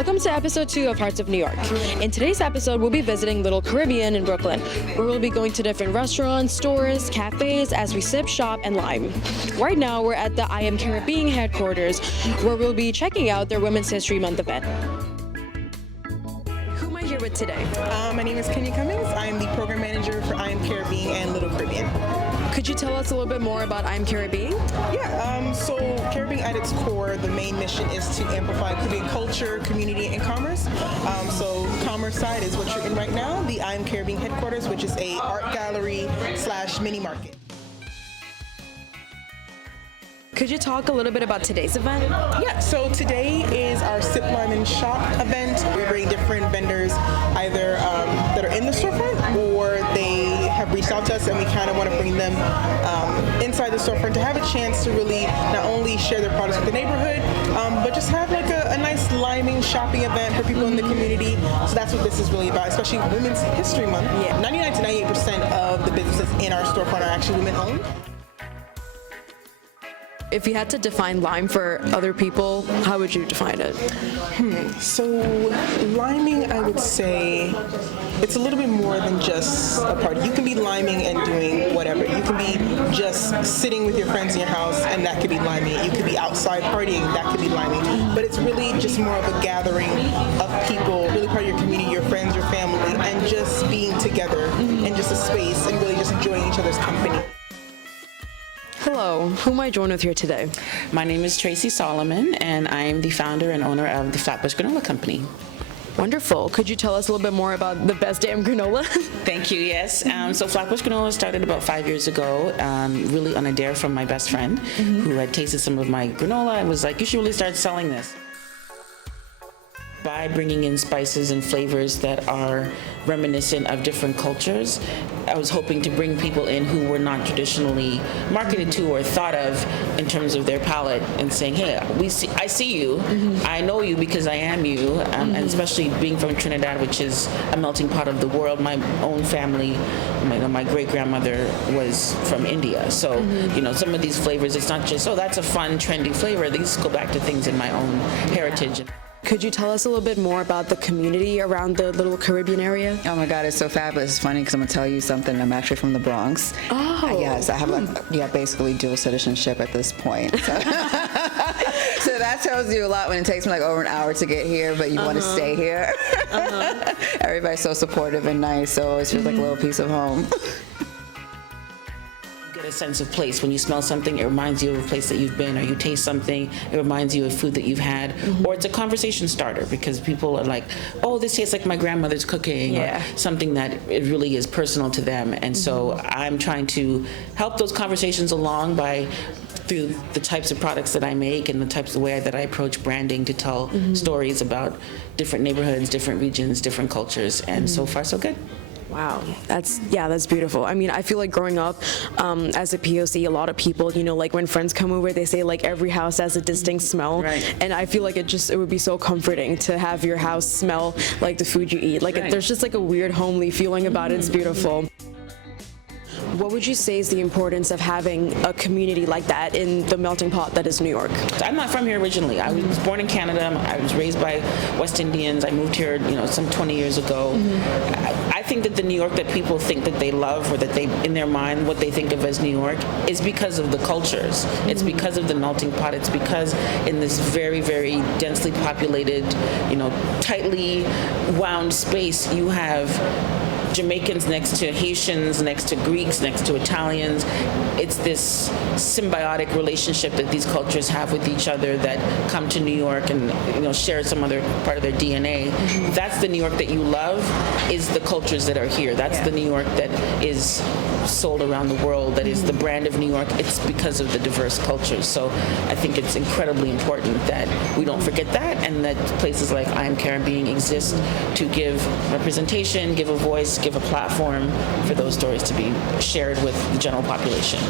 Welcome to episode 2 of Hearts of New York. In today's episode, we'll be visiting Little Caribbean in Brooklyn, where we'll be going to different restaurants, stores, cafes as we sip, shop, and lime. Right now, we're at the I Am Caribbean headquarters, where we'll be checking out their Women's History Month event. Who am I here with today? My name is Kenya Cummings. I am the program manager for I Am Caribbean and Little Caribbean. Could you tell us a little bit more about I Am Caribbean? So Caribbean at its core, the main mission is to amplify Caribbean culture, community, and commerce. So commerce side is what you're in right now, the I Am Caribbean headquarters, which is a art gallery / mini market. Could you talk a little bit about today's event? So today is our Sip, Lime, and Shop event. We bring different vendors either that are in the storefront or they have reached out to us and we kind of want to bring them inside the storefront to have a chance to really not only share their products with the neighborhood, but just have like a nice liming shopping event for people in the community. So that's what this is really about, especially Women's History Month. 99 to 98% of the businesses in our storefront are actually women-owned. If you had to define lime for other people, how would you define it? So liming, I would say, it's a little bit more than just a party. You can be liming and doing whatever. You can be just sitting with your friends in your house, and that could be liming. You could be outside partying, that could be liming. But it's really just more of a gathering of people, really part of your community, your friends, your family, and just being together in just a space and really just enjoying each other's company. Hello, who am I joined with here today? My name is Tracy Solomon, and I am the founder and owner of the Flatbush Granola Company. Wonderful. Could you tell us a little bit more about the best damn granola? Thank you, yes. So Flatbush Granola started about 5 years ago, really on a dare from my best friend, who had tasted some of my granola and was like, you should really start selling this. By bringing in spices and flavors that are reminiscent of different cultures, I was hoping to bring people in who were not traditionally marketed to or thought of in terms of their palate, and saying, hey, I see you, I know you because I am you, and especially being from Trinidad, which is a melting pot of the world. My own family, my great-grandmother was from India, so some of these flavors, it's not just, oh, that's a fun, trendy flavor. These go back to things in my own heritage. Could you tell us a little bit more about the community around the Little Caribbean area? Oh my God, it's so fabulous. It's funny because I'm gonna tell you something. I'm actually from the Bronx. Oh. Yes, I have basically dual citizenship at this point. So. So that tells you a lot when it takes me like over an hour to get here, but you want to stay here. Everybody's so supportive and nice, so it's just like a little piece of home. A sense of place. When you smell something, it reminds you of a place that you've been, or you taste something, it reminds you of food that you've had, or it's a conversation starter because people are like, oh, this tastes like my grandmother's cooking, or something that it really is personal to them. And so I'm trying to help those conversations along through the types of products that I make and the types of way that I approach branding to tell stories about different neighborhoods, different regions, different cultures, and so far so good. Wow, that's beautiful. I mean, I feel like growing up as a POC, a lot of people, like when friends come over, they say like every house has a distinct smell. Right. And I feel like it would be so comforting to have your house smell like the food you eat. Like there's just like a weird homely feeling about it. It's beautiful. What would you say is the importance of having a community like that in the melting pot that is New York? I'm not from here originally. I was born in Canada. I was raised by West Indians. I moved here, some 20 years ago. I think that the New York that people think that they love, or that they, in their mind, what they think of as New York, is because of the cultures. It's because of the melting pot. It's because in this very, very densely populated, tightly wound space, you have Jamaicans next to Haitians, next to Greeks, next to Italians. It's this symbiotic relationship that these cultures have with each other that come to New York and share some other part of their DNA. That's the New York that you love, is the cultures that are here. That's the New York that is sold around the world, that is the brand of New York. It's because of the diverse cultures. So I think it's incredibly important that we don't forget that, and that places like I Am Caribbean exist to give representation, give a voice, give a platform for those stories to be shared with the general population.